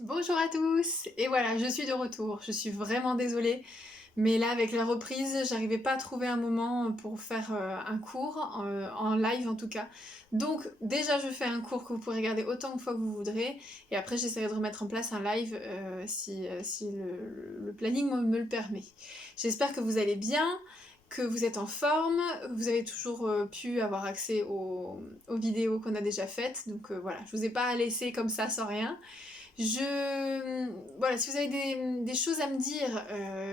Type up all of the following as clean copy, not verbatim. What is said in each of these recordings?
Bonjour à tous! Et voilà, je suis de retour. Je suis vraiment désolée, mais là, avec la reprise, j'arrivais pas à trouver un moment pour faire un cours, en live en tout cas. Donc, déjà, je fais un cours que vous pourrez regarder autant de fois que vous voudrez, et après, j'essaierai de remettre en place un live si le planning me le permet. J'espère que vous allez bien, que vous êtes en forme, vous avez toujours pu avoir accès aux vidéos qu'on a déjà faites. Donc voilà, je vous ai pas laissé comme ça sans rien. Voilà, si vous avez des choses à me dire,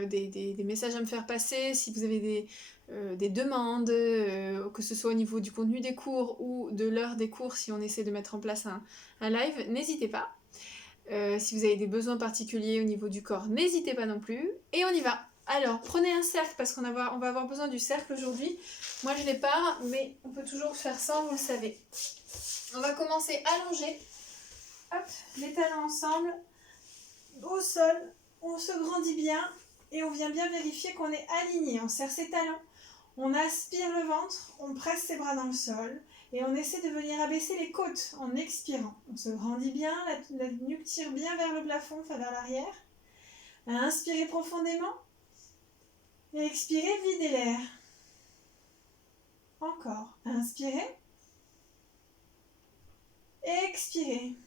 des messages à me faire passer, si vous avez des demandes, que ce soit au niveau du contenu des cours ou de l'heure des cours, si on essaie de mettre en place un live, n'hésitez pas. Si vous avez des besoins particuliers au niveau du corps, n'hésitez pas non plus. Et on y va. Alors, prenez un cercle parce on va avoir besoin du cercle aujourd'hui. Moi, je l'ai pas, mais on peut toujours faire sans, vous le savez. On va commencer allongé. Hop, les talons ensemble, au sol, on se grandit bien et on vient bien vérifier qu'on est aligné. On serre ses talons, on aspire le ventre, on presse ses bras dans le sol et on essaie de venir abaisser les côtes en expirant. On se grandit bien, la nuque tire bien vers le plafond, enfin vers l'arrière. Inspirez profondément et expirez, videz l'air. Encore, inspirez, expirez.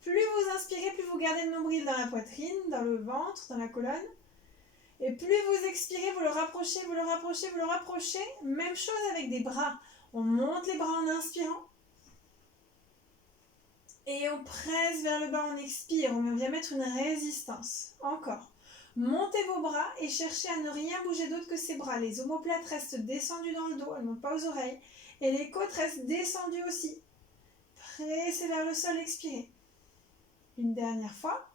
Plus vous inspirez, plus vous gardez le nombril dans la poitrine, dans le ventre, dans la colonne. Et plus vous expirez, vous le rapprochez, vous le rapprochez, vous le rapprochez. Même chose avec des bras. On monte les bras en inspirant. Et on presse vers le bas, on expire. On vient mettre une résistance. Encore. Montez vos bras et cherchez à ne rien bouger d'autre que ces bras. Les omoplates restent descendues dans le dos, elles ne montent pas aux oreilles. Et les côtes restent descendues aussi. Pressez vers le sol, expirez. Une dernière fois.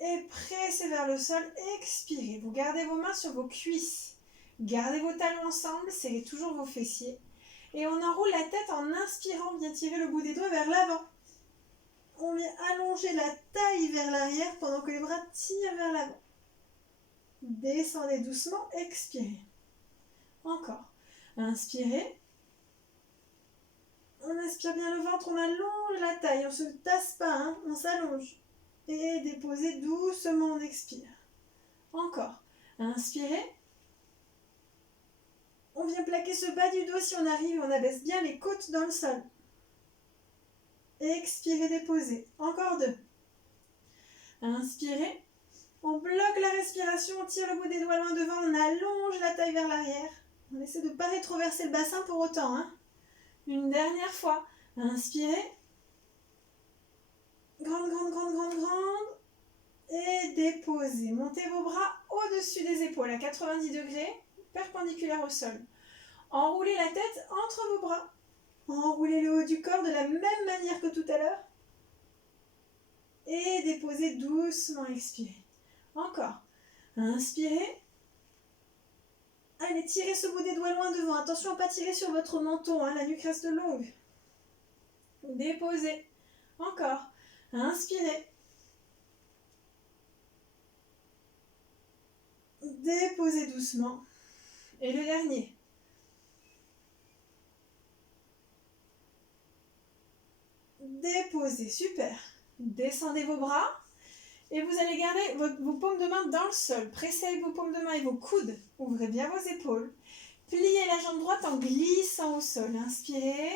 Et pressez vers le sol, expirez. Vous gardez vos mains sur vos cuisses. Gardez vos talons ensemble, serrez toujours vos fessiers. Et on enroule la tête en inspirant, bien tirer le bout des doigts vers l'avant. On vient allonger la taille vers l'arrière pendant que les bras tirent vers l'avant. Descendez doucement, expirez. Encore. Inspirez. On inspire bien le ventre, on allonge la taille, on ne se tasse pas, hein, on s'allonge. Et déposez doucement, on expire. Encore. Inspirez. On vient plaquer ce bas du dos si on arrive, on abaisse bien les côtes dans le sol. Expirez, déposez. Encore deux. Inspirez. On bloque la respiration, on tire le bout des doigts loin devant, on allonge la taille vers l'arrière. On essaie de ne pas rétroverser le bassin pour autant. Hein. Une dernière fois. Inspirez. Grande, grande, grande, grande, grande. Et déposez. Montez vos bras au-dessus des épaules à 90 degrés, perpendiculaire au sol. Enroulez la tête entre vos bras. Enroulez le haut du corps de la même manière que tout à l'heure. Et déposez doucement, expirez. Encore. Inspirez. Allez, tirez ce bout des doigts loin devant. Attention à ne pas tirer sur votre menton, hein, la nuque reste longue. Déposez. Encore. Inspirez. Déposez doucement. Et le dernier. Déposez, super. Descendez vos bras. Et vous allez garder vos paumes de main dans le sol. Pressez avec vos paumes de main et vos coudes. Ouvrez bien vos épaules. Pliez la jambe droite en glissant au sol. Inspirez.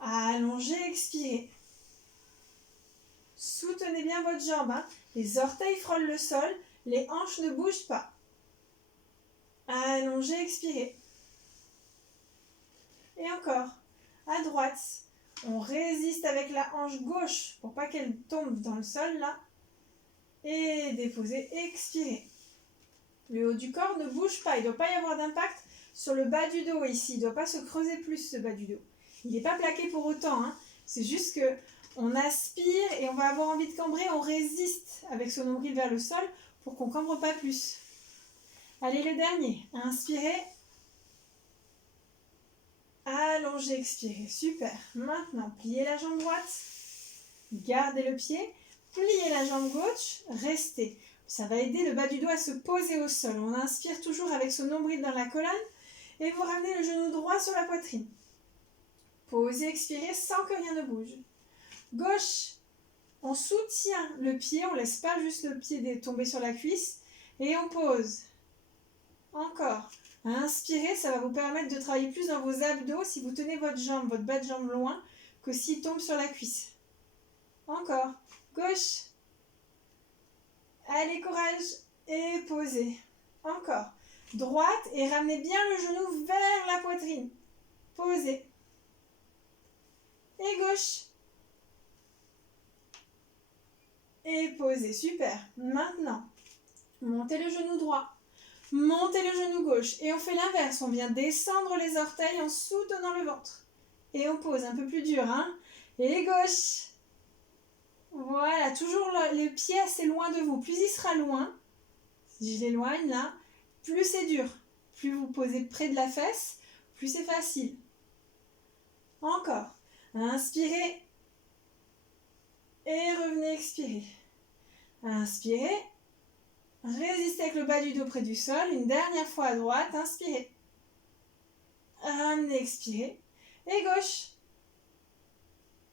Allongez, expirez. Soutenez bien votre jambe. Hein. Les orteils frôlent le sol. Les hanches ne bougent pas. Allongez, expirez. Et encore. À droite. On résiste avec la hanche gauche pour pas qu'elle tombe dans le sol là. Et déposez, expirez. Le haut du corps ne bouge pas, il ne doit pas y avoir d'impact sur le bas du dos ici. Il ne doit pas se creuser plus ce bas du dos. Il n'est pas plaqué pour autant. Hein. C'est juste que on aspire et on va avoir envie de cambrer. On résiste avec son nombril vers le sol pour qu'on ne cambre pas plus. Allez, le dernier. Inspirez. Allongez, expirez. Super. Maintenant, pliez la jambe droite. Gardez le pied. Pliez la jambe gauche. Restez. Ça va aider le bas du dos à se poser au sol. On inspire toujours avec son nombril dans la colonne. Et vous ramenez le genou droit sur la poitrine. Posez, expirez sans que rien ne bouge. Gauche, on soutient le pied, on ne laisse pas juste le pied tomber sur la cuisse. Et on pose. Encore. Inspirez, ça va vous permettre de travailler plus dans vos abdos si vous tenez votre jambe, votre bas de jambe loin, que s'il tombe sur la cuisse. Encore. Gauche. Allez, courage. Et posez. Encore. Droite et ramenez bien le genou vers la poitrine. Posez. Et gauche. Et posez. Super. Maintenant, montez le genou droit. Montez le genou gauche. Et on fait l'inverse. On vient descendre les orteils en soutenant le ventre. Et on pose un peu plus dur. Hein. Et gauche. Voilà. Toujours le pied assez loin de vous. Plus il sera loin, si je l'éloigne là, plus c'est dur. Plus vous posez près de la fesse, plus c'est facile. Encore. Inspirez. Et revenez expirer. Inspirez. Résistez avec le bas du dos près du sol. Une dernière fois à droite. Inspirez. Ramenez, expirez. Et gauche.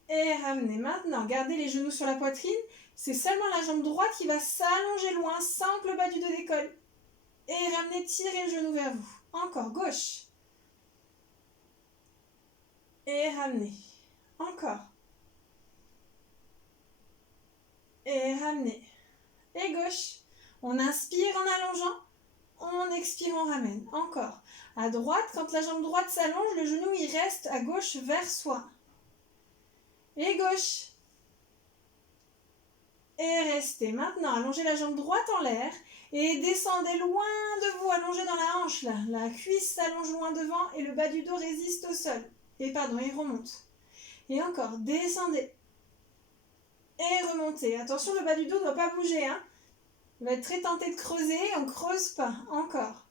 Et ramenez. Maintenant, gardez les genoux sur la poitrine. C'est seulement la jambe droite qui va s'allonger loin sans que le bas du dos décolle. Et ramenez, tirez le genou vers vous. Encore, gauche. Et ramenez. Encore. Et ramenez. Et gauche. On inspire en allongeant. On expire, on ramène. Encore. À droite, quand la jambe droite s'allonge, le genou il reste à gauche vers soi. Et gauche. Et restez. Maintenant, allongez la jambe droite en l'air et descendez loin de vous, allongez dans la hanche là. La cuisse s'allonge loin devant et le bas du dos résiste au sol. Et pardon, il remonte. Et encore, descendez. Et remontez. Attention, le bas du dos ne doit pas bouger. Hein. Il va être très tenté de creuser, on ne creuse pas. Encore.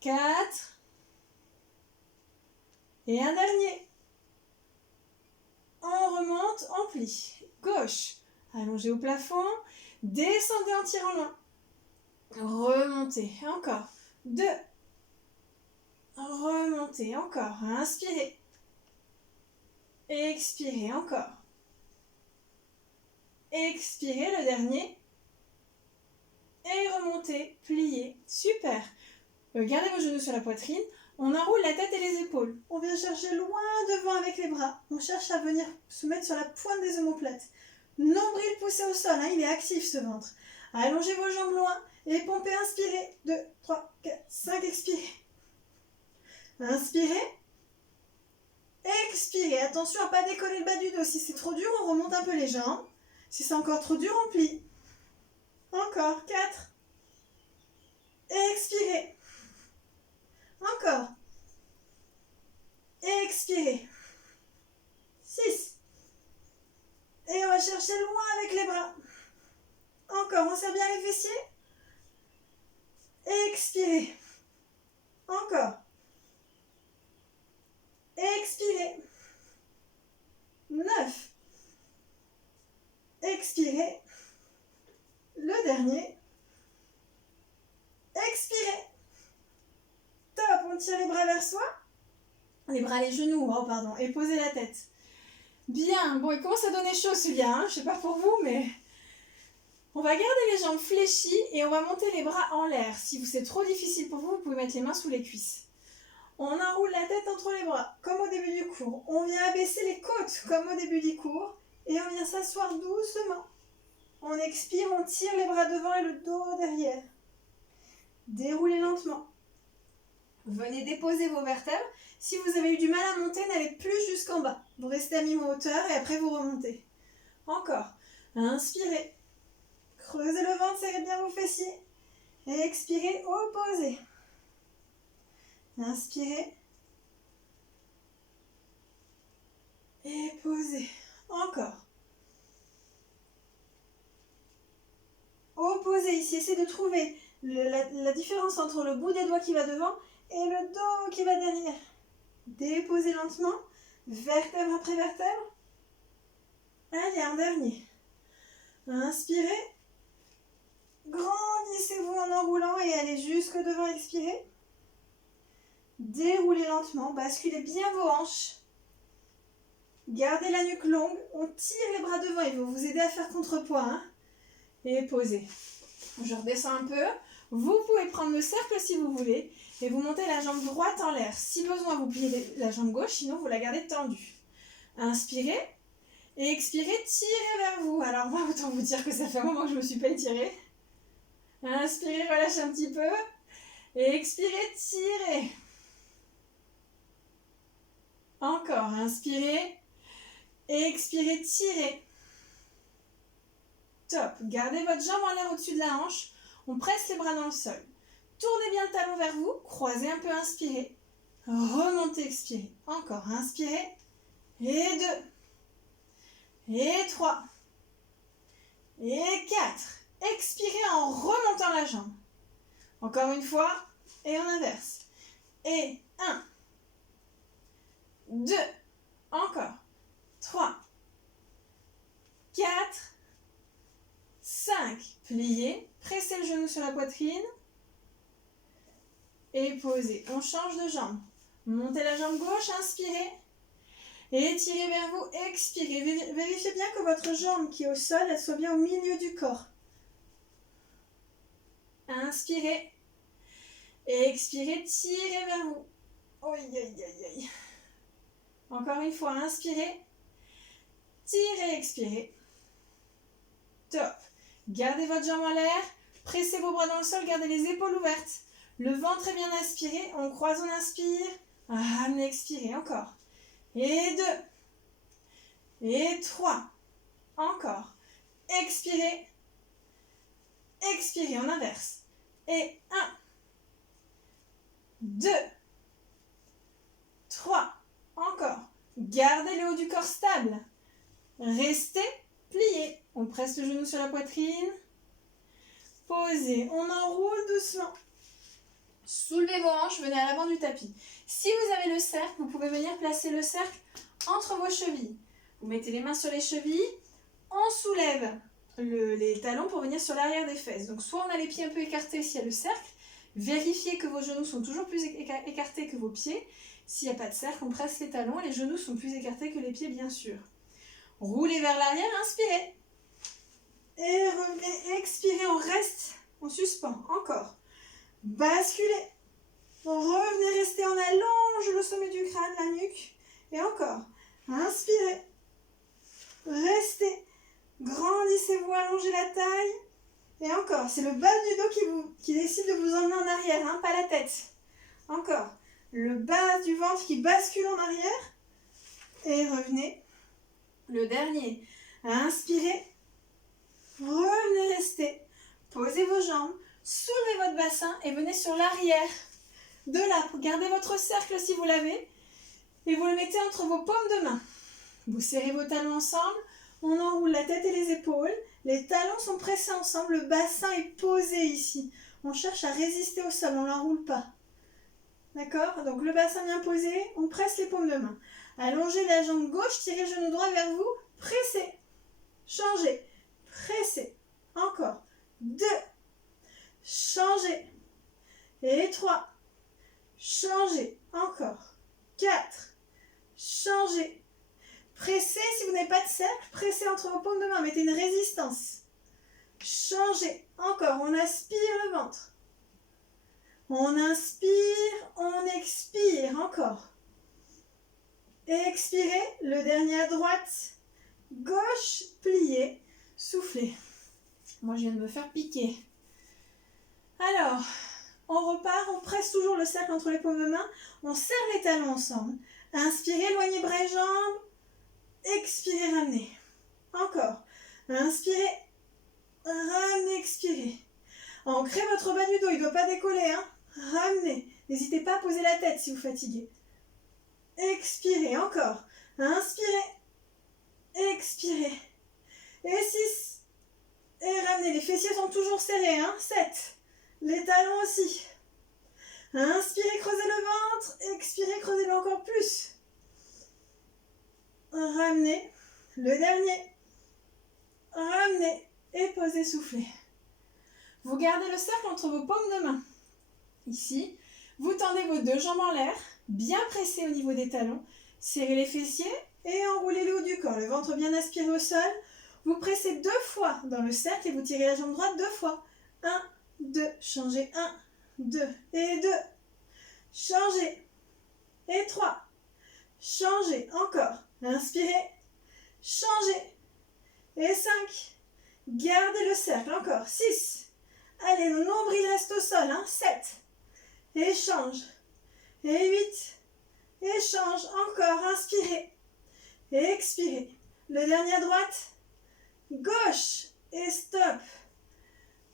4. Et un dernier. On remonte, on plie. Gauche. Allongez au plafond. Descendez en tirant loin. Remontez. Encore. 2. Remontez. Encore. Inspirez. Expirez. Encore. Expirez le dernier. Et remontez. Pliez. Super. Gardez vos genoux sur la poitrine. On enroule la tête et les épaules. On vient chercher loin devant avec les bras. On cherche à venir se mettre sur la pointe des omoplates. Nombril poussé au sol, hein, il est actif ce ventre. Allongez vos jambes loin et pompez, inspirez. 2, 3, 4, 5, expirez. Inspirez. Expirez. Attention à ne pas décoller le bas du dos. Si c'est trop dur, on remonte un peu les jambes. Si c'est encore trop dur, on plie. Encore. 4. Expirez. Encore. Expirez. 6. Et on va chercher loin avec les bras. Encore, on serre bien les fessiers. Expirez. Encore. Expirez. 9. Expirez. Le dernier. Expirez. Top, on tire les bras vers soi. Les bras, les genoux, oh pardon, et posez la tête. Bien, bon, il commence à donner chaud celui-là, hein. Je sais pas pour vous, mais... On va garder les jambes fléchies et on va monter les bras en l'air. Si c'est trop difficile pour vous, vous pouvez mettre les mains sous les cuisses. On enroule la tête entre les bras, comme au début du cours. On vient abaisser les côtes, comme au début du cours. Et on vient s'asseoir doucement. On expire, on tire les bras devant et le dos derrière. Déroulez lentement. Venez déposer vos vertèbres. Si vous avez eu du mal à monter, n'allez plus jusqu'en bas. Vous restez à mi-hauteur et après vous remontez. Encore. Inspirez. Creusez le ventre, serrez bien vos fessiers. Et expirez, opposez. Inspirez. Et posez. Encore. Opposez ici. Essayez de trouver la différence entre le bout des doigts qui va devant et le dos qui va derrière. Déposez lentement. Vertèbre après vertèbre. Allez, un dernier. Inspirez. Grandissez-vous en enroulant et allez jusque devant, expirez. Déroulez lentement, basculez bien vos hanches. Gardez la nuque longue. On tire les bras devant. Il va vous aider à faire contrepoids. Hein. Et posez. Je redescends un peu. Vous pouvez prendre le cercle si vous voulez. Et vous montez la jambe droite en l'air. Si besoin, vous pliez la jambe gauche. Sinon, vous la gardez tendue. Inspirez. Et expirez, tirez vers vous. Alors moi, autant vous dire que ça fait un moment que je ne me suis pas étirée. Inspirez, relâchez un petit peu. Et expirez, tirez. Encore, inspirez. Et expirez, tirez. Top. Gardez votre jambe en l'air au-dessus de la hanche. On presse les bras dans le sol. Tournez bien le talon vers vous. Croisez un peu, inspirez. Remontez, expirez. Encore, inspirez. Et 2. Et 3. Et 4. Expirez en remontant la jambe. Encore une fois. Et en inverse. Et 1. 2. Encore. 3. 4. 5. Pliez. Pressez le genou sur la poitrine. Et posez. On change de jambe. Montez la jambe gauche. Inspirez. Et étirez vers vous. Expirez. Vérifiez bien que votre jambe qui est au sol, elle soit bien au milieu du corps. Inspirez. Et expirez. Tirez vers vous. Aïe, aïe, aïe, aïe. Encore une fois. Inspirez. Tirez. Expirez. Top. Gardez votre jambe en l'air. Pressez vos bras dans le sol. Gardez les épaules ouvertes. Le ventre est bien aspiré. On croise, on inspire. Ramenez, expirez. Encore. Et 2. Et 3. Encore. Expirez. Expirez en inverse. Et 1. 2. 3. Encore. Gardez le haut du corps stable. Restez plié. On presse le genou sur la poitrine. Posez. On enroule doucement. Soulevez vos hanches, venez à l'avant du tapis. Si vous avez le cercle, vous pouvez venir placer le cercle entre vos chevilles. Vous mettez les mains sur les chevilles. On soulève les talons pour venir sur l'arrière des fesses. Donc soit on a les pieds un peu écartés s'il y a le cercle. Vérifiez que vos genoux sont toujours plus écartés que vos pieds. S'il n'y a pas de cercle, on presse les talons. Les genoux sont plus écartés que les pieds, bien sûr. Roulez vers l'arrière, inspirez. Et revenez, expirez, on reste, on suspend. Encore. Basculez. Revenez, restez, on allonge le sommet du crâne, la nuque. Et encore. Inspirez. Restez. Grandissez-vous, allongez la taille. Et encore. C'est le bas du dos qui décide de vous emmener en arrière, hein, pas la tête. Encore. Le bas du ventre qui bascule en arrière. Et revenez. Le dernier. Inspirez. Revenez, restez. Posez vos jambes. Soulevez votre bassin et venez sur l'arrière de l'arbre. Gardez votre cercle si vous l'avez. Et vous le mettez entre vos paumes de main. Vous serrez vos talons ensemble. On enroule la tête et les épaules. Les talons sont pressés ensemble. Le bassin est posé ici. On cherche à résister au sol. On ne l'enroule pas. D'accord? Donc le bassin bien posé. On presse les paumes de main. Allongez la jambe gauche. Tirez le genou droit vers vous. Pressez. Changez. Pressez. Encore. 2. Changez. Et 3. Changez. Encore. 4. Changez. Pressez si vous n'avez pas de cercle. Pressez entre vos paumes de main. Mettez une résistance. Changez. Encore. On aspire le ventre. On inspire. On expire. Encore. Expirez. Le dernier à droite. Gauche. Pliez. Soufflez. Moi, je viens de me faire piquer. Alors, on repart, on presse toujours le cercle entre les paumes de main, on serre les talons ensemble. Inspirez, éloignez bras et jambes. Expirez, ramenez. Encore. Inspirez. Ramenez, expirez. Ancrez votre bas du dos, il ne doit pas décoller. Hein. Ramenez. N'hésitez pas à poser la tête si vous fatiguez. Expirez, encore. Inspirez. Expirez. Et 6. Et ramenez. Les fessiers sont toujours serrés. Hein. 7. Les talons aussi. Inspirez, creusez le ventre. Expirez, creusez-le encore plus. Ramenez. Le dernier. Ramenez. Et posez, soufflez. Vous gardez le cercle entre vos paumes de main. Ici. Vous tendez vos deux jambes en l'air. Bien pressées au niveau des talons. Serrez les fessiers. et enroulez le haut du corps. Le ventre bien aspiré au sol. Vous pressez 2 fois dans le cercle et vous tirez la jambe droite 2 fois. 1, 2, changez. 1, 2 et 2. Changez. Et 3. Changez. Encore. Inspirez. Changez. Et 5. Gardez le cercle. Encore. 6. Allez, le nombril reste au sol. 7. Et change. Et 8. Et change. Encore. Inspirez. Et expirez. Le dernier à droite. Gauche. Et stop.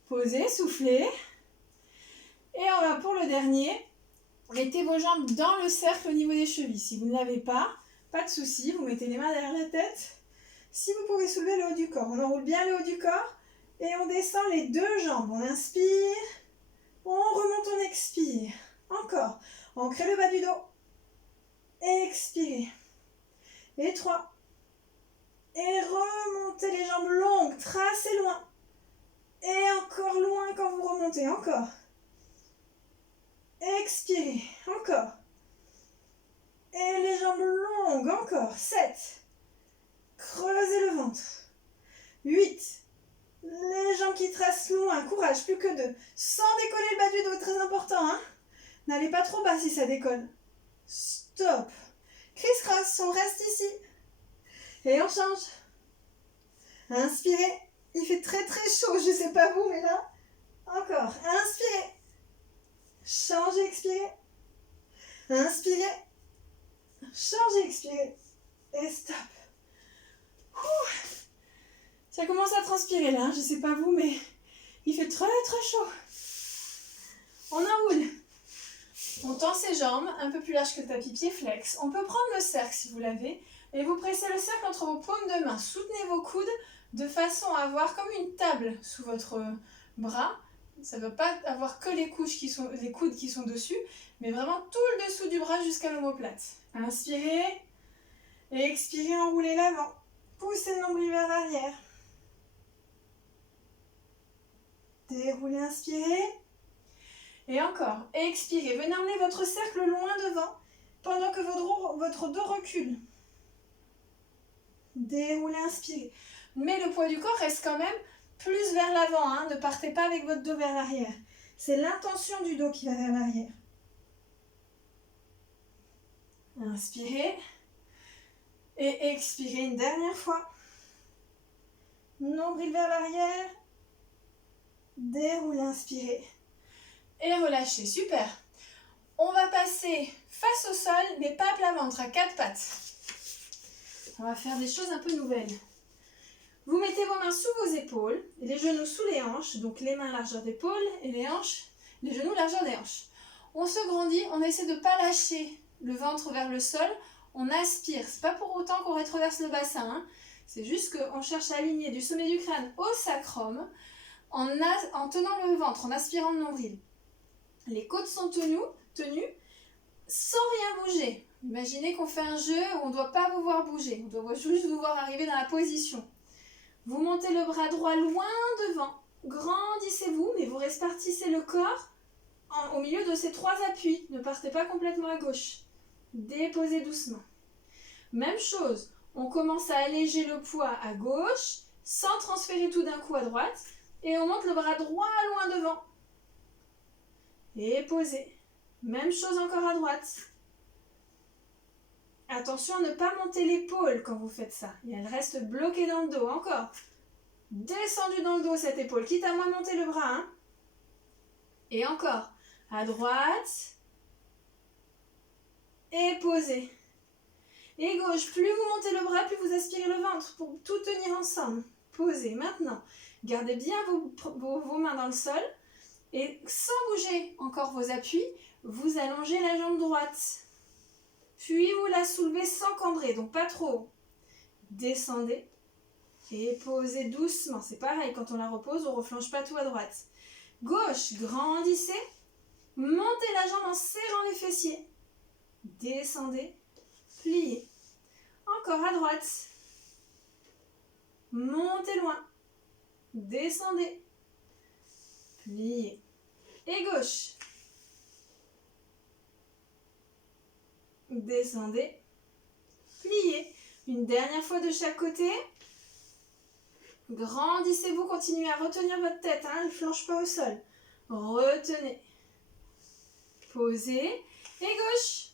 Posez, soufflez. Et on va pour le dernier. Mettez vos jambes dans le cercle au niveau des chevilles. Si vous ne l'avez pas de souci. Vous mettez les mains derrière la tête. Si vous pouvez soulever le haut du corps. On enroule bien le haut du corps. Et on descend les 2 jambes. On inspire. On remonte, on expire. Encore. Ancrez le bas du dos. Expirez. Et 3. Et remontez les jambes longues. Tracez loin. Et encore loin quand vous remontez. Encore. Expirez. Encore. Et les jambes longues. Encore. 7. Creusez le ventre. 8. Les jambes qui tracent loin. Courage, plus que 2. Sans décoller le bas du dos, très important. N'allez pas trop bas si ça décolle. Stop. Criss-cross, on reste ici. Et on change. Inspirez. Il fait très très chaud, je ne sais pas vous, mais là. Encore. Inspirez. Changez, expirez. Inspirez. Changez, expirez. Et stop. Ouh. Ça commence à transpirer là, je ne sais pas vous, mais il fait très très chaud. On enroule. On tend ses jambes, un peu plus large que le tapis, pied flex. On peut prendre le cercle si vous l'avez, et vous pressez le cercle entre vos paumes de main. Soutenez vos coudes de façon à avoir comme une table sous votre bras. Ça ne veut pas avoir que les coudes qui sont dessus, mais vraiment tout le dessous du bras jusqu'à l'omoplate. Inspirez et expirez, enroulez l'avant. Poussez le nombril vers l'arrière. Déroulez, inspirez. Et encore. Expirez. Venez emmener votre cercle loin devant pendant que votre dos recule. Déroulez, inspirez. Mais le poids du corps reste quand même plus vers l'avant. Ne partez pas avec votre dos vers l'arrière. C'est l'intention du dos qui va vers l'arrière. Inspirez. Et expirez une dernière fois. Nombril vers l'arrière. Déroulez, inspirez. Et relâchez. Super. On va passer face au sol, mais pas à plat ventre, à 4 pattes. On va faire des choses un peu nouvelles. Vous mettez vos mains sous vos épaules, et les genoux sous les hanches, donc les mains largeur d'épaule et les genoux largeur des hanches. On se grandit, on essaie de ne pas lâcher le ventre vers le sol, on aspire. C'est pas pour autant qu'on rétroverse le bassin, c'est juste qu'on cherche à aligner du sommet du crâne au sacrum en tenant le ventre, en aspirant le nombril. Les côtes sont tenues sans rien bouger. Imaginez qu'on fait un jeu où on ne doit pas vous voir bouger, on doit juste vous voir arriver dans la position. Vous montez le bras droit loin devant, grandissez-vous, mais vous répartissez le corps au milieu de ces 3 appuis. Ne partez pas complètement à gauche. Déposez doucement. Même chose, on commence à alléger le poids à gauche, sans transférer tout d'un coup à droite, et on monte le bras droit loin devant. Et posez. Même chose encore à droite. Attention à ne pas monter l'épaule quand vous faites ça. Et elle reste bloquée dans le dos. Encore. Descendu dans le dos cette épaule. Quitte à moins monter le bras. Et encore. À droite. Et posez. Et gauche. Plus vous montez le bras, plus vous aspirez le ventre pour tout tenir ensemble. Posez. Maintenant, gardez bien vos mains dans le sol. Et sans bouger encore vos appuis, vous allongez la jambe droite. Puis vous la soulevez sans cambrer, donc pas trop haut. Descendez et posez doucement. C'est pareil, quand on la repose, on ne reflanche pas tout à droite. Gauche, grandissez. Montez la jambe en serrant les fessiers. Descendez, pliez. Encore à droite. Montez loin. Descendez. Pliez. Et gauche. Descendez. Pliez. Une dernière fois de chaque côté. Grandissez-vous, continuez à retenir votre tête, hein, ne flanche pas au sol. Retenez. Posez. Et gauche.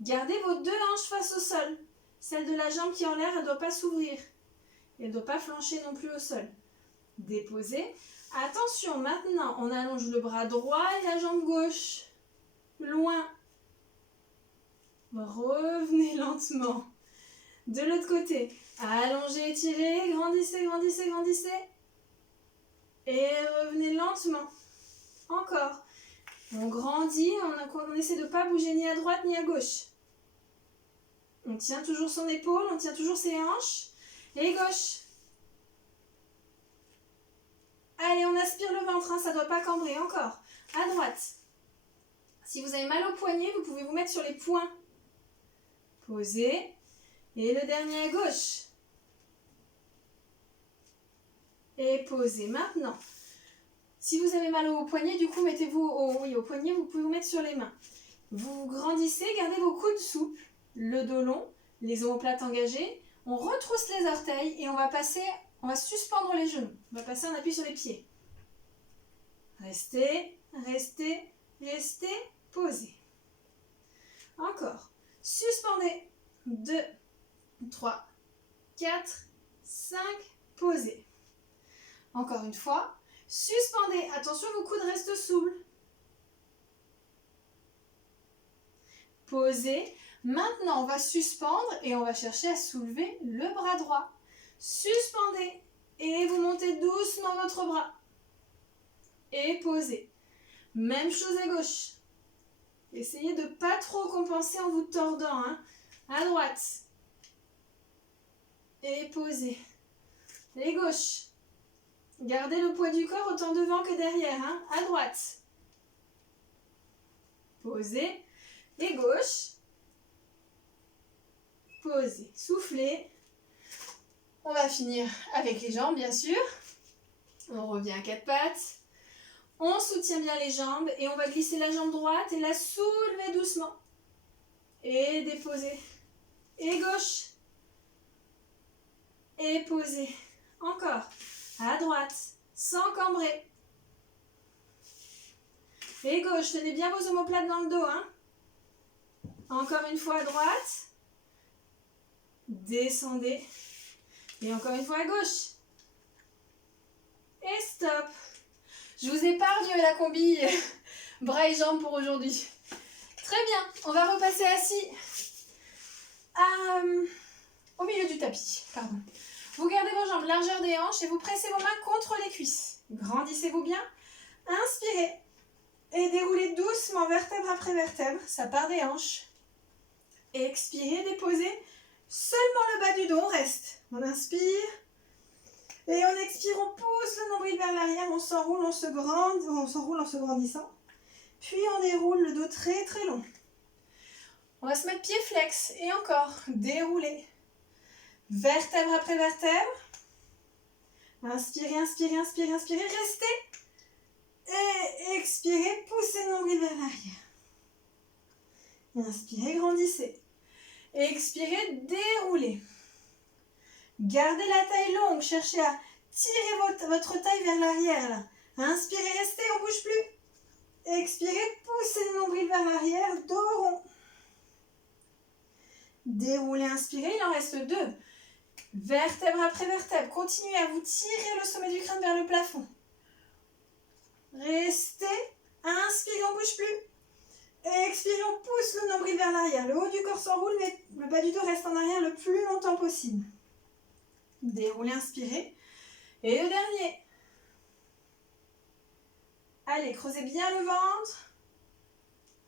Gardez vos deux hanches face au sol. Celle de la jambe qui est en l'air, elle ne doit pas s'ouvrir. Elle ne doit pas flancher non plus au sol. Déposez. Attention, maintenant, on allonge le bras droit et la jambe gauche. Loin. Revenez lentement. De l'autre côté. Allongez, étirez, grandissez, grandissez, grandissez. Et revenez lentement. Encore. On grandit, on essaie de ne pas bouger ni à droite ni à gauche. On tient toujours son épaule, on tient toujours ses hanches. Et gauche. Allez, on aspire le ventre, hein, ça ne doit pas cambrer. Encore. À droite. Si vous avez mal au poignet, vous pouvez vous mettre sur les poings. Posez. Et le dernier à gauche. Et posez. Maintenant, si vous avez mal au poignet, du coup, mettez-vous au poignet, vous pouvez vous mettre sur les mains. Vous grandissez, gardez vos coudes souples, le dos long, les omoplates engagées. On retrousse les orteils et on va suspendre les genoux. On va passer en appui sur les pieds. Restez, restez, restez, posez. Encore. Suspendez. 2, 3, 4, 5, posez. Encore une fois. Suspendez. Attention, vos coudes restent souples. Posez. Maintenant, on va suspendre et on va chercher à soulever le bras droit. Suspendez. Et vous montez doucement votre bras. Et posez. Même chose à gauche. Essayez de ne pas trop compenser en vous tordant. Hein. À droite. Et posez. Et gauche. Gardez le poids du corps autant devant que derrière. Hein. À droite. Posez. Et gauche. Posez. Soufflez. On va finir avec les jambes, bien sûr. On revient à quatre pattes. On soutient bien les jambes et on va glisser la jambe droite et la soulever doucement. Et déposer. Et gauche. Et poser. Encore. À droite. Sans cambrer. Et gauche. Tenez bien vos omoplates dans le dos. Hein. Encore une fois à droite. Descendez. Et encore une fois à gauche. Et stop. Je vous épargne la combi bras et jambes pour aujourd'hui. Très bien, on va repasser assis au milieu du tapis. Pardon. Vous gardez vos jambes largeur des hanches et vous pressez vos mains contre les cuisses. Grandissez-vous bien. Inspirez et déroulez doucement vertèbre après vertèbre. Ça part des hanches. Expirez, déposez seulement le bas du dos. On reste. On inspire. Et on expire, on pousse le nombril vers l'arrière, on s'enroule, on s'enroule en se grandissant. Puis on déroule le dos très très long. On va se mettre pied flex et encore, dérouler. Vertèbre après vertèbre. Inspirez, inspirez, inspirez, inspirez, restez. Et expirez, poussez le nombril vers l'arrière. Inspirez, grandissez. Expirez, déroulez. Gardez la taille longue, cherchez à tirer votre taille vers l'arrière. Là. Inspirez, restez, on ne bouge plus. Expirez, poussez le nombril vers l'arrière, dos rond. Déroulez, inspirez, il en reste 2. Vertèbre après vertèbre, continuez à vous tirer le sommet du crâne vers le plafond. Restez, inspirez, on ne bouge plus. Expirez, on pousse le nombril vers l'arrière. Le haut du corps s'enroule, mais le bas du dos reste en arrière le plus longtemps possible. Déroulez, inspirez. Et le dernier. Allez, creusez bien le ventre.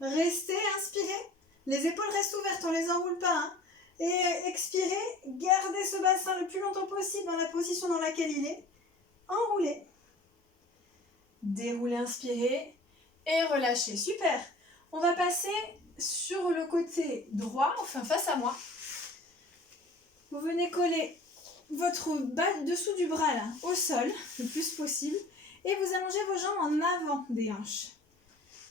Restez, inspirez. Les épaules restent ouvertes, on ne les enroule pas. Hein. Et expirez, gardez ce bassin le plus longtemps possible dans la position dans laquelle il est. Enroulez. Déroulez, inspirez. Et relâchez. Super. On va passer sur le côté droit, enfin face à moi. Vous venez coller votre bas dessous du bras là, au sol, le plus possible. Et vous allongez vos jambes en avant des hanches.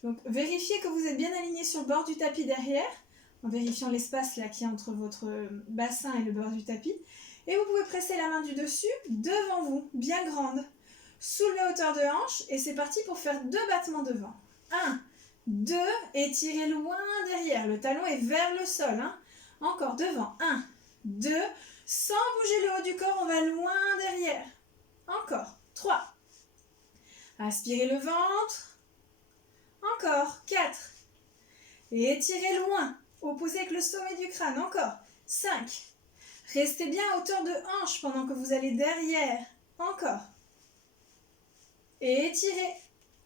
Donc vérifiez que vous êtes bien aligné sur le bord du tapis derrière. en vérifiant l'espace là qui est entre votre bassin et le bord du tapis. Et vous pouvez presser la main du dessus devant vous, bien grande. Soulevez à hauteur de hanche et c'est parti pour faire 2 battements devant. 1, 2, étirez loin derrière. Le talon est vers le sol. Hein. Encore devant. 1, 2, sans bouger le haut du corps, on va loin derrière. Encore. 3. Aspirez le ventre. Encore. 4. Et étirez loin. Opposé avec le sommet du crâne. Encore. 5. Restez bien à hauteur de hanche pendant que vous allez derrière. Encore. Et étirez.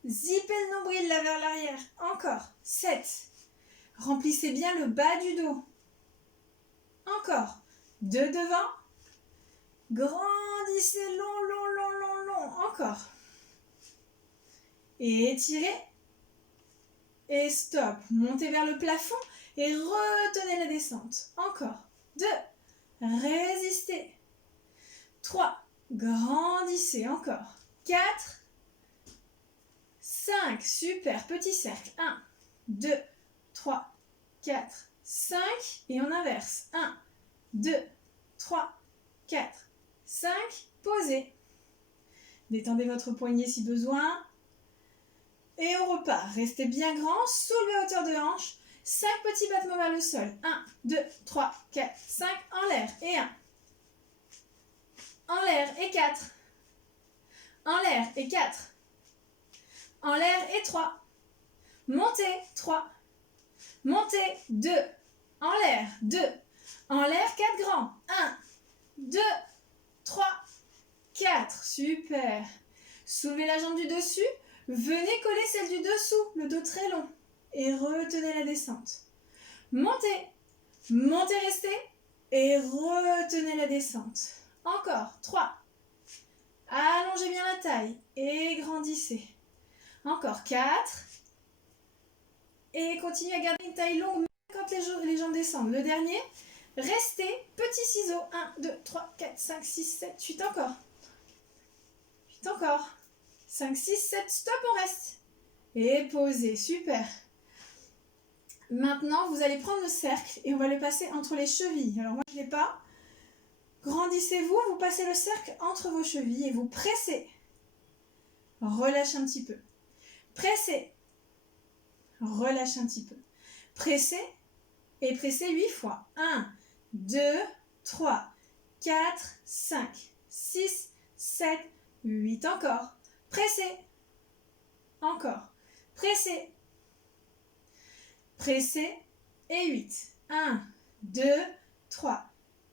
Zippez le nombril là vers l'arrière. Encore. 7. Remplissez bien le bas du dos. Encore. 2 devant. Grandissez long, long, long, long, long. Encore. Et étirez. Et stop. Montez vers le plafond et retenez la descente. Encore. 2. Résistez. 3. Grandissez. Encore. 4. 5. Super. Petit cercle. 1, 2, 3, 4, 5. Et on inverse. 1, 2, 3, 4, 5. Posez. Détendez votre poignet si besoin. Et on repart. Restez bien grand. Soulevez à hauteur de hanche. 5 petits battements vers le sol. 1, 2, 3, 4, 5. En l'air. Et 1. En l'air. Et 4. En l'air. Et 4. En l'air. Et 3. Montez. 3. Montez. 2. En l'air. 2. En l'air. 4 grands. 1, 2, 3, 4. Super. Soulevez la jambe du dessus. Venez coller celle du dessous, le dos très long. Et retenez la descente. Montez. Montez, restez. Et retenez la descente. Encore. 3. Allongez bien la taille. Et grandissez. Encore. 4. Et continuez à garder une taille longue même quand les jambes descendent. Le dernier. Restez. Petit ciseau. 1, 2, 3, 4, 5, 6, 7, 8 encore. 8 encore. 5, 6, 7, stop, on reste. Et posez, super. Maintenant, vous allez prendre le cercle et on va le passer entre les chevilles. Alors moi, je ne l'ai pas. Grandissez-vous, vous passez le cercle entre vos chevilles et vous pressez. Relâchez un petit peu. Pressez. Relâchez un petit peu. Pressez et pressez 8 fois. 1, 2, 3, 4, 5, 6, 7, 8 encore. Pressez. Encore. Pressez. Pressez. Et 8. 1, 2, 3,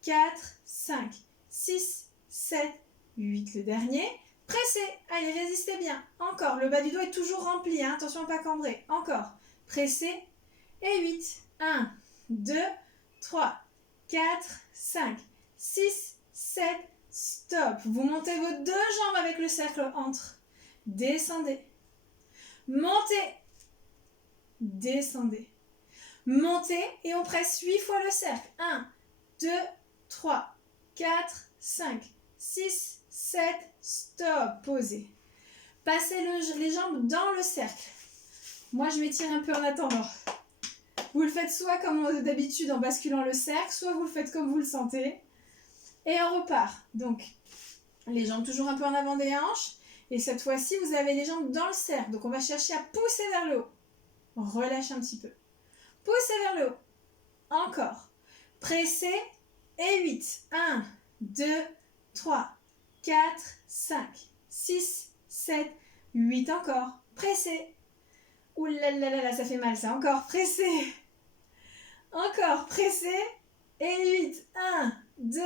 4, 5, 6, 7, 8. Le dernier. Pressez. Allez, résistez bien. Encore. Le bas du dos est toujours rempli. Hein. Attention à ne pas cambrer. Encore. Pressez. Et 8. 1, 2, 3, 4, 5, 6, 7. Stop. Vous montez vos 2 jambes avec le cercle entre. Descendez. Montez. Descendez. Montez et on presse 8 fois le cercle. 1, 2, 3, 4, 5, 6, 7. Stop. Posez. Passez les jambes dans le cercle. Moi, je m'étire un peu en attendant. Vous le faites soit comme d'habitude en basculant le cercle, soit vous le faites comme vous le sentez. Et on repart. Donc, les jambes toujours un peu en avant des hanches. Et cette fois-ci, vous avez les jambes dans le cercle. Donc, on va chercher à pousser vers le haut. Relâche un petit peu. Poussez vers le haut. Encore. Pressez. Et 8. 1, 2, 3, 4, 5, 6, 7, 8. Encore. Pressez. Ouh là là là là, ça fait mal ça. Encore. Pressez. Encore. Pressez. Et 8. 1, 2,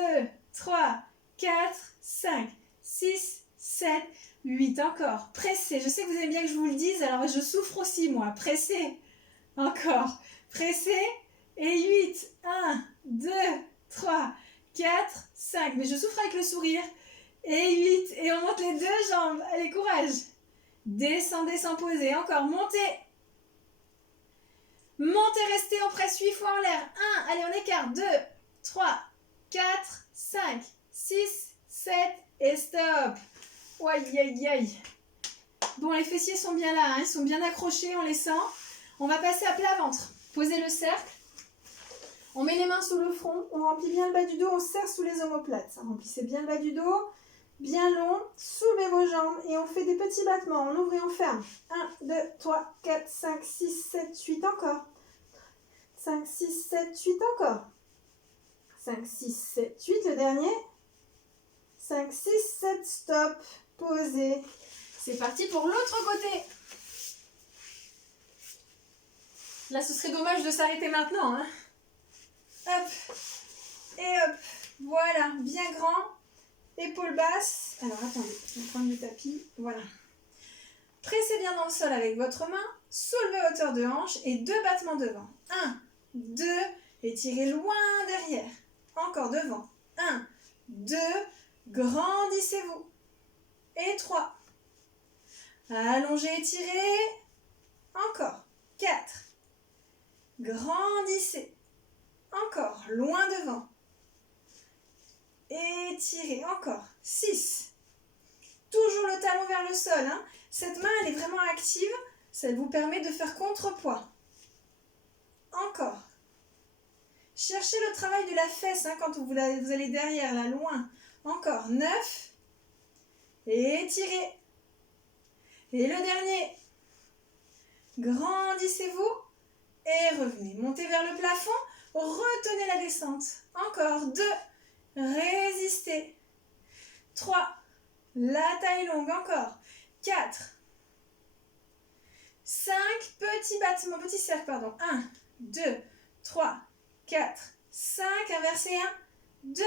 3, 4, 5, 6, 7, 8. Encore. Pressez. Je sais que vous aimez bien que je vous le dise, alors je souffre aussi, moi. Pressez. Encore. Pressez. Et 8. 1, 2, 3, 4, 5. Mais je souffre avec le sourire. Et 8. Et on monte les 2 jambes. Allez, courage. Descendez sans poser. Encore. Montez. Montez, restez. On presse 8 fois en l'air. 1. Allez, on écarte. 2, 3, 4, 5, 6, 7. Et stop. Aïe, aïe, aïe. Bon, les fessiers sont bien là. Hein, ils sont bien accrochés. On les sent. On va passer à plat ventre. Posez le cercle. On met les mains sous le front, on remplit bien le bas du dos, on serre sous les omoplates. Ça, remplissez bien le bas du dos, bien long. Soulevez vos jambes et on fait des petits battements. On ouvre et on ferme. 1, 2, 3, 4, 5, 6, 7, 8 encore. 5, 6, 7, 8 encore. 5, 6, 7, 8, le dernier. 5, 6, 7, stop. Posez. C'est parti pour l'autre côté. Là, ce serait dommage de s'arrêter maintenant, hein. Hop, et hop, voilà, bien grand, épaules basses. Alors attendez, je vais prendre le tapis, voilà. Pressez bien dans le sol avec votre main, soulevez à hauteur de hanche et 2 battements devant. 1, 2, étirez loin derrière. Encore devant. 1, 2, grandissez-vous. Et 3. Allongez, étirez. Encore. 4. Grandissez. Encore, loin devant. Étirez, encore. 6. Toujours le talon vers le sol. Hein. Cette main, elle est vraiment active. Ça vous permet de faire contrepoids. Encore. Cherchez le travail de la fesse hein, quand vous allez derrière, là, loin. Encore. 9. Étirez. Et le dernier. Grandissez-vous. Et revenez. Montez vers le plafond. Retenez la descente. Encore 2. Résistez. 3. La taille longue. Encore. 4. 5. Petits battements. Petits cercles, pardon. 1, 2, 3, 4, 5. Inversez. 1, 2,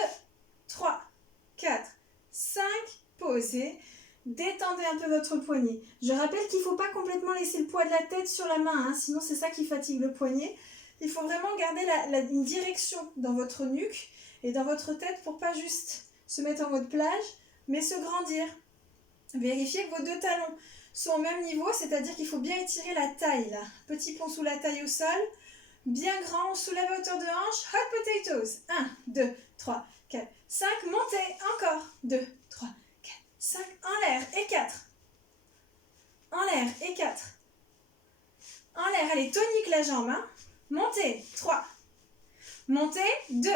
3, 4, 5. Posez. Détendez un peu votre poignet. Je rappelle qu'il ne faut pas complètement laisser le poids de la tête sur la main. Hein, sinon, c'est ça qui fatigue le poignet. Il faut vraiment garder une direction dans votre nuque et dans votre tête pour pas juste se mettre en mode plage, mais se grandir. Vérifiez que vos 2 talons sont au même niveau, c'est-à-dire qu'il faut bien étirer la taille. Là. Petit pont sous la taille au sol, bien grand, on soulève à hauteur de hanche, hot potatoes. 1, 2, 3, 4, 5, montez, encore. 2, 3, 4, 5, en l'air et 4. En l'air et 4. En l'air, allez, tonique la jambe, hein. Montez, 3. Montez, 2.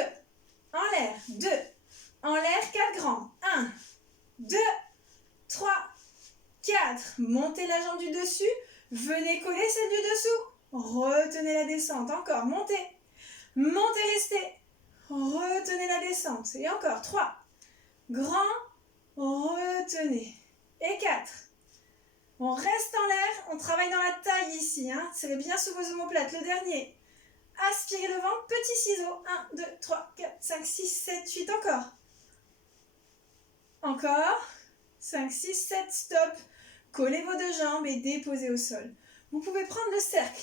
En l'air, 2. En l'air, 4 grands. 1, 2, 3, 4. Montez la jambe du dessus. Venez coller celle du dessous. Retenez la descente. Encore, montez. Montez, restez. Retenez la descente. Et encore, 3. Grand, retenez. Et 4. On reste en l'air, on travaille dans la taille ici. Hein. Serrez bien sous vos omoplates. Le dernier. Aspirez le ventre, petit ciseau. 1, 2, 3, 4, 5, 6, 7, 8. Encore. Encore. 5, 6, 7. Stop. Collez vos 2 jambes et déposez au sol. Vous pouvez prendre le cercle.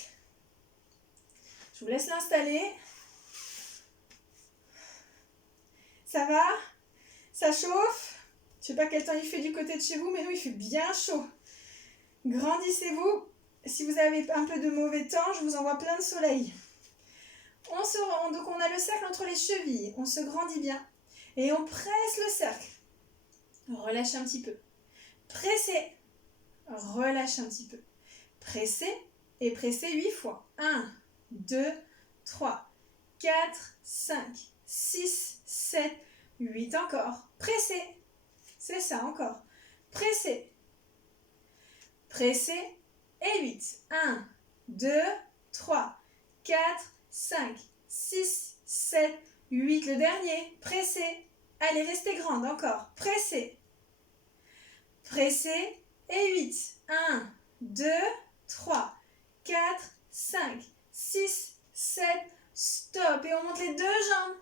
Je vous laisse l'installer. Ça va? Ça chauffe? Je ne sais pas quel temps il fait du côté de chez vous, mais nous, il fait bien chaud. Grandissez-vous. Si vous avez un peu de mauvais temps, je vous envoie plein de soleil. Donc on a le cercle entre les chevilles. On se grandit bien. Et on presse le cercle. Relâchez un petit peu. Pressez. Relâchez un petit peu. Pressez et pressez 8 fois. 1, 2, 3, 4, 5, 6, 7, 8. Encore. Pressez. C'est ça, encore. Pressez. Pressez et 8. 1, 2, 3, 4, 5, 6, 7, 8. Le dernier. Pressez. Allez, restez grande. Encore. Pressez. Pressez et 8. 1, 2, 3, 4, 5, 6, 7. Stop. Et on monte les 2 jambes.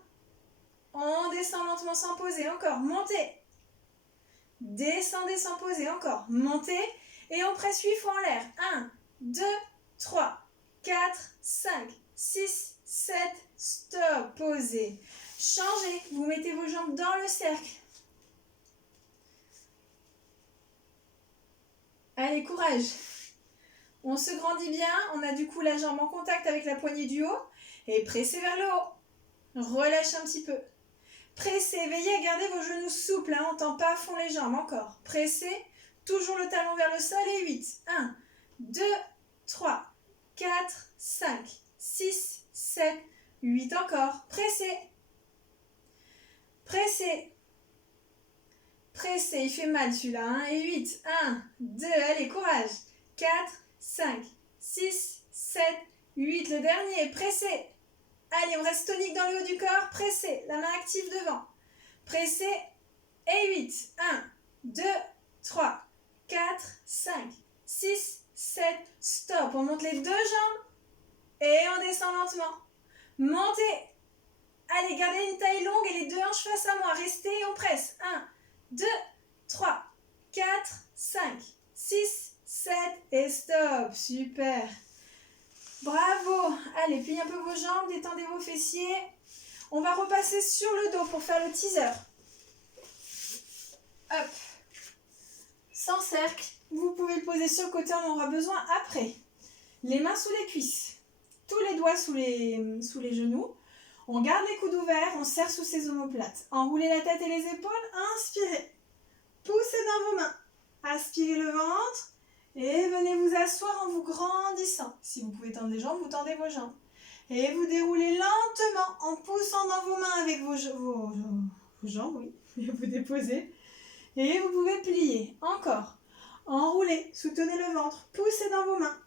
On descend lentement sans poser. Encore. Montez. Descendez sans poser. Encore. Montez. Et on presse 8 fois en l'air. 1, 2, 3, 4, 5, 6, 7. Stop. Posez. Changez. Vous mettez vos jambes dans le cercle. Allez, courage. On se grandit bien. On a du coup la jambe en contact avec la poignée du haut. Et pressez vers le haut. Relâchez un petit peu. Pressez. Veillez à garder vos genoux souples. Hein. On ne tend pas à fond les jambes. Encore. Pressez. Toujours le talon vers le sol et 8. 1, 2, 3, 4, 5, 6, 7, 8 encore. Pressez. Pressez. Pressez. Il fait mal celui-là. Hein. Et 8. 1, 2. Allez, courage. 4, 5, 6, 7, 8. Le dernier. Pressez. Allez, on reste tonique dans le haut du corps. Pressez. La main active devant. Pressez. Et 8. 1, 2, 3, 4, 5, 6, 7. Stop. On monte les deux jambes. Et on descend lentement. Montez. Allez, gardez une taille longue et les deux hanches face à moi. Restez et on presse. 1, 2, 3, 4, 5, 6, 7 et stop. Super. Bravo. Allez, pliez un peu vos jambes, détendez vos fessiers. On va repasser sur le dos pour faire le teaser. Hop. Sans cercle. Vous pouvez le poser sur le côté, on en aura besoin après. Les mains sous les cuisses. Tous les doigts sous les genoux. On garde les coudes ouverts, on serre sous ses omoplates. Enroulez la tête et les épaules, inspirez. Poussez dans vos mains. Aspirez le ventre et venez vous asseoir en vous grandissant. Si vous pouvez tendre les jambes, vous tendez vos jambes. Et vous déroulez lentement en poussant dans vos mains avec vos jambes, oui. Et vous déposez. Et vous pouvez plier. Encore. Enroulez, soutenez le ventre, poussez dans vos mains.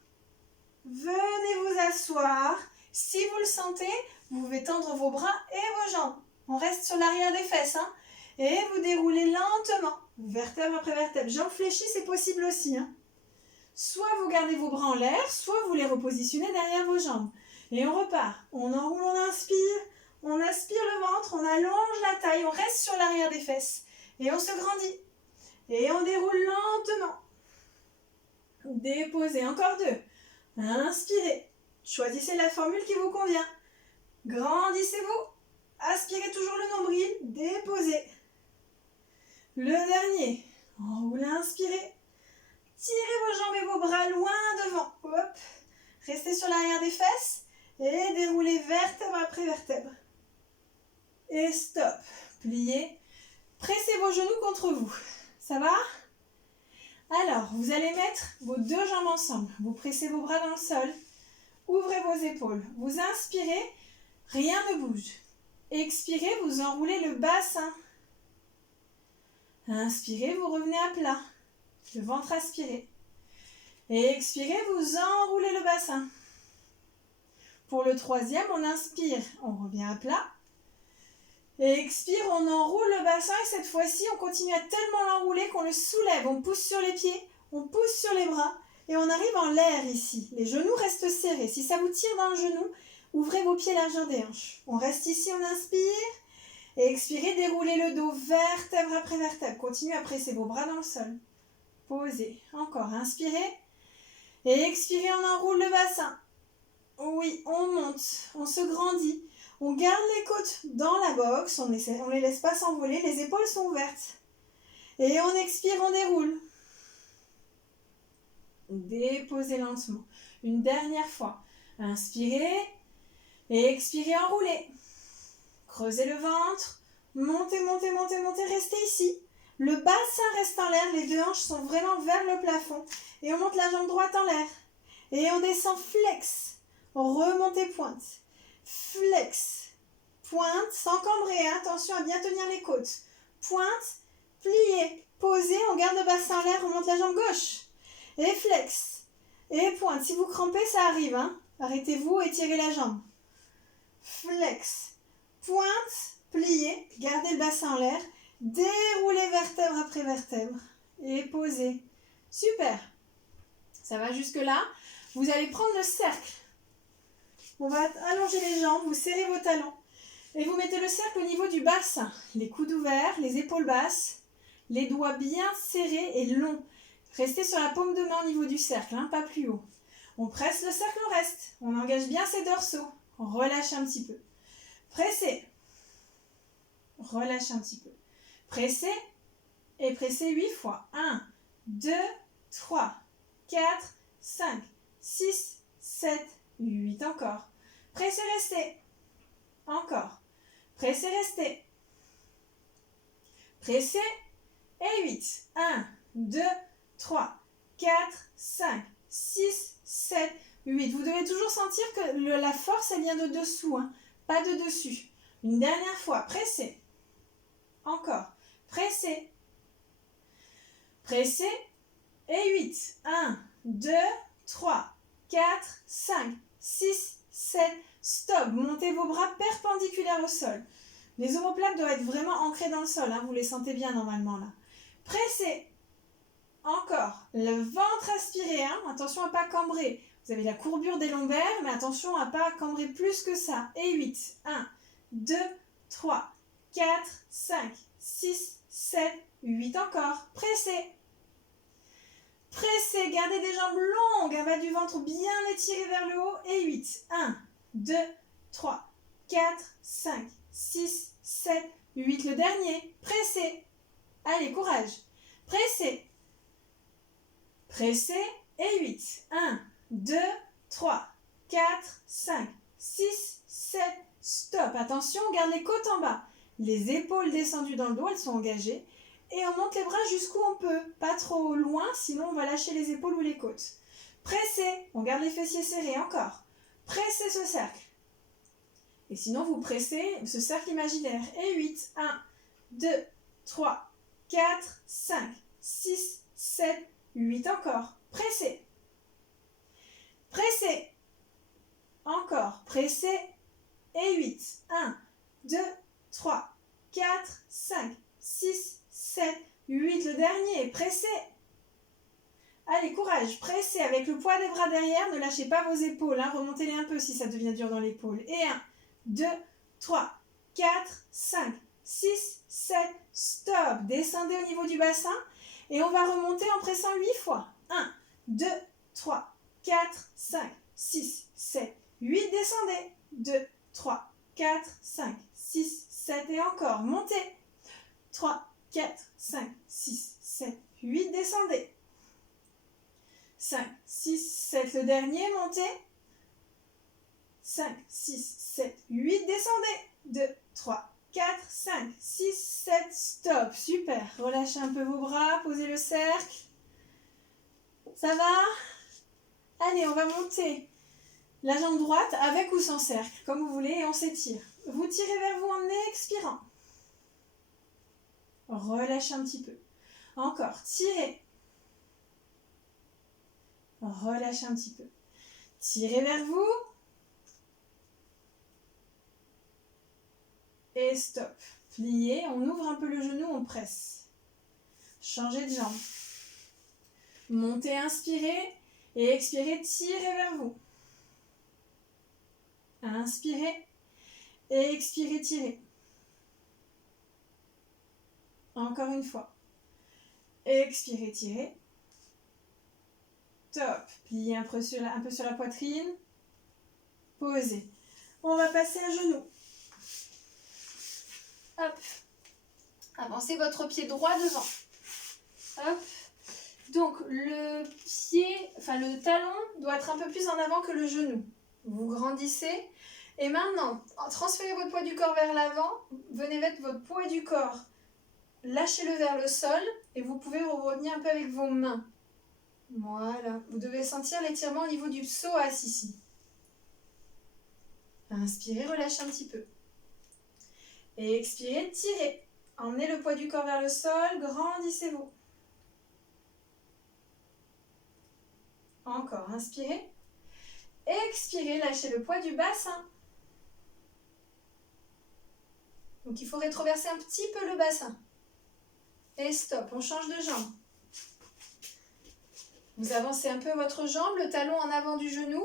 Venez vous asseoir. Si vous le sentez, vous pouvez tendre vos bras et vos jambes. On reste sur l'arrière des fesses. Hein, et vous déroulez lentement, vertèbre après vertèbre. Jambes fléchies, c'est possible aussi. Hein. Soit vous gardez vos bras en l'air, soit vous les repositionnez derrière vos jambes. Et on repart. On enroule, on aspire le ventre, on allonge la taille, on reste sur l'arrière des fesses. Et on se grandit. Et on déroule lentement. Déposez, encore 2. Inspirez. Choisissez la formule qui vous convient. Grandissez-vous. Aspirez toujours le nombril. Déposez. Le dernier. Enroulez, inspirez. Tirez vos jambes et vos bras loin devant. Hop. Restez sur l'arrière des fesses. Et déroulez vertèbre après vertèbre. Et stop. Pliez. Pressez vos genoux contre vous. Ça va ? Alors, vous allez mettre vos deux jambes ensemble. Vous pressez vos bras dans le sol. Ouvrez vos épaules. Vous inspirez, rien ne bouge. Expirez, vous enroulez le bassin. Inspirez, vous revenez à plat. Le ventre aspiré. Et expirez, vous enroulez le bassin. Pour le troisième, on inspire, on revient à plat. Et expire, on enroule le bassin et cette fois-ci, on continue à tellement l'enrouler qu'on le soulève. On pousse sur les pieds, on pousse sur les bras et on arrive en l'air ici. Les genoux restent serrés. Si ça vous tire dans le genou, ouvrez vos pieds largeur des hanches. On reste ici, on inspire et expirez, déroulez le dos vertèbre après vertèbre. Continuez à presser vos bras dans le sol. Posez. Encore, inspirez et expirez, on enroule le bassin. Oui, on monte, on se grandit. On garde les côtes dans la boxe, on les laisse pas s'envoler, les épaules sont ouvertes. Et on expire, on déroule. Déposez lentement. Une dernière fois. Inspirez et expirez, enroulez. Creusez le ventre. Montez, montez, montez, montez, restez ici. Le bassin reste en l'air, les deux hanches sont vraiment vers le plafond. Et on monte la jambe droite en l'air. Et on descend flex. Remontez pointe. Flex. Pointe, sans cambrer, hein. Attention à bien tenir les côtes. Pointe, pliez, posez, on garde le bassin en l'air, on monte la jambe gauche. Et flex. Et pointe. Si vous crampez, ça arrive. Hein. Arrêtez-vous et tirez la jambe. Flex. Pointe, pliez, gardez le bassin en l'air. Déroulez vertèbre après vertèbre. Et posez. Super. Ça va jusque-là. Vous allez prendre le cercle. On va allonger les jambes, vous serrez vos talons. Et vous mettez le cercle au niveau du bassin. Les coudes ouverts, les épaules basses. Les doigts bien serrés et longs. Restez sur la paume de main au niveau du cercle, hein, pas plus haut. On presse le cercle, on reste. On engage bien ses dorsaux. On relâche un petit peu. Pressez. Relâche un petit peu. Pressez. Et pressez 8 fois. 1, 2, 3, 4, 5, 6, 7, 8 encore. Pressez, restez. Encore. Pressez, restez. Pressez. Et 8. 1, 2, 3, 4, 5, 6, 7, 8. Vous devez toujours sentir que la force, elle vient de dessous. Hein. pas de dessus. Une dernière fois, pressez. Encore, pressez. Pressez. Et 8. 1, 2, 3, 4, 5, 6, 7. Stop. Montez vos bras perpendiculaires au sol. Les omoplates doivent être vraiment ancrées dans le sol. Vous les sentez bien normalement là. Pressez. Encore. Le ventre aspiré. Attention à ne pas cambrer. Vous avez la courbure des lombaires, mais attention à ne pas cambrer plus que ça. Et 8. 1, 2, 3, 4, 5, 6, 7, 8 encore. Pressez. Pressez. Gardez des jambes longues. Un bas du ventre bien étiré vers le haut. Et 8. 1, 2, 3, 4, 5, 6, 7, 8. Le dernier. Pressez. Allez, courage. Pressez. Pressez. Et 8. 1, 2, 3, 4, 5, 6, 7. Stop. Attention, on garde les côtes en bas. Les épaules descendues dans le dos, elles sont engagées. Et on monte les bras jusqu'où on peut. Pas trop loin, sinon on va lâcher les épaules ou les côtes. Pressez. On garde les fessiers serrés. Encore. Pressez ce cercle. Et sinon, vous pressez ce cercle imaginaire. Et 8. 1, 2, 3, 4, 5, 6, 7, 8. Encore. Pressez. Pressez. Encore. Pressez. Et 8. 1, 2, 3, 4, 5, 6, 7, 8. Le dernier. Pressez. Allez, courage. Pressez avec le poids des bras derrière. Ne lâchez pas vos épaules. Remontez-les un peu si ça devient dur dans l'épaule. Et 1, 2, 3, 4, 5, 6, 7. Stop. Descendez au niveau du bassin. Et on va remonter en pressant 8 fois. 1, 2, 3, 4, 5, 6, 7, 8. Descendez. 2, 3, 4, 5, 6, 7. Et encore. Montez. 3, 4, 5, 6, 7, 8. Descendez. 5, 6, 7. Le dernier. Montez. 5, 6, 7, 8. Descendez. 2, 3, 4, 5, 6, 7. Stop. Super. Relâchez un peu vos bras. Posez le cercle. Ça va? Allez, on va monter la jambe droite avec ou sans cercle, comme vous voulez, et on s'étire. Vous tirez vers vous en expirant. Relâchez un petit peu. Encore. Tirez. Relâchez un petit peu. Tirez vers vous. Et stop. Pliez. On ouvre un peu le genou, on presse. Changez de jambe. Montez, inspirez. Et expirez, tirez vers vous. Inspirez. Et expirez, tirez. Encore une fois. Expirez, tirez. Top. Pliez un peu sur la poitrine. Posez. On va passer à genoux. Hop. Avancez votre pied droit devant. Hop. Donc le talon doit être un peu plus en avant que le genou. Vous grandissez. Et maintenant, transférez votre poids du corps vers l'avant. Venez mettre votre poids du corps. Lâchez-le vers le sol. Et vous pouvez revenir un peu avec vos mains. Voilà. Vous devez sentir l'étirement au niveau du psoas ici. Inspirez, relâchez un petit peu. Et expirez, tirez. Emmenez le poids du corps vers le sol. Grandissez-vous. Encore, inspirez. Expirez, lâchez le poids du bassin. Donc il faut rétroverser un petit peu le bassin. Et stop, on change de jambe. Vous avancez un peu votre jambe, le talon en avant du genou.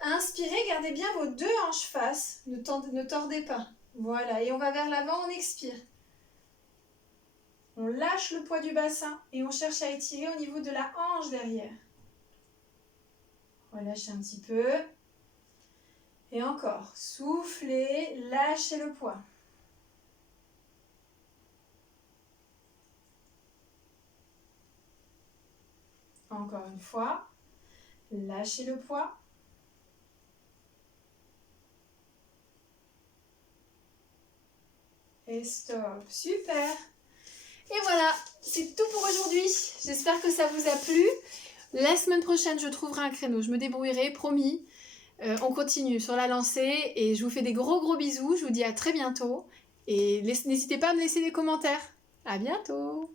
Inspirez, gardez bien vos deux hanches face. Ne tordez pas. Voilà, et on va vers l'avant, on expire. On lâche le poids du bassin et on cherche à étirer au niveau de la hanche derrière. Relâchez un petit peu. Et encore, soufflez, lâchez le poids. Encore une fois, lâchez le poids. Et stop, super. Et voilà, c'est tout pour aujourd'hui. J'espère que ça vous a plu. La semaine prochaine, je trouverai un créneau. Je me débrouillerai, promis. On continue sur la lancée et je vous fais des gros bisous. Je vous dis à très bientôt. Et n'hésitez pas à me laisser des commentaires. À bientôt!